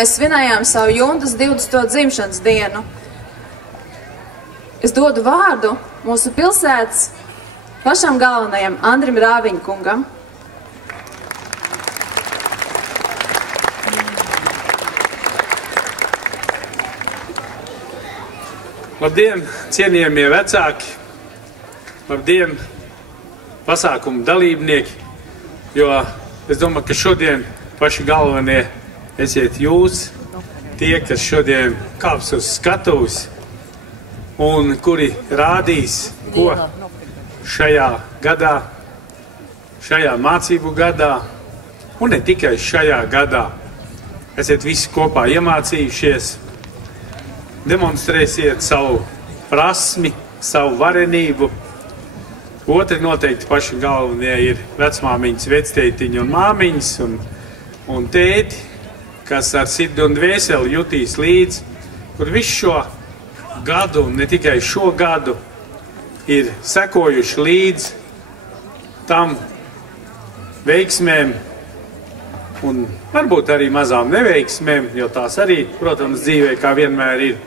Mēs svinējām savu Juntas 20. dzimšanas dienu. Es dodu vārdu mūsu pilsētas pašam galvenajam Andrim Rāviņkungam. Labdien, cienījamie vecāki! Labdien, pasākumu dalībnieki! Jo es domāju, ka šodien paši galvenie esiet jūs, tie, kas šodien kāps uz skatuves un kuri rādīs, ko šajā gadā, šajā mācību gadā un ne tikai šajā gadā esiet visi kopā iemācījušies, demonstrēsiet savu prasmi, savu varenību. Otri noteikti paši galvenie ir vecmāmiņas, vectētiņi un māmiņas un tēti, kas ar sirdi un dvēseli jutīs līdzi, kur visu šo gadu, ne tikai šo gadu, ir sekojuši līdzi tam veiksmēm un varbūt arī mazām neveiksmēm, jo tās arī, protams, dzīvē kā vienmēr ir.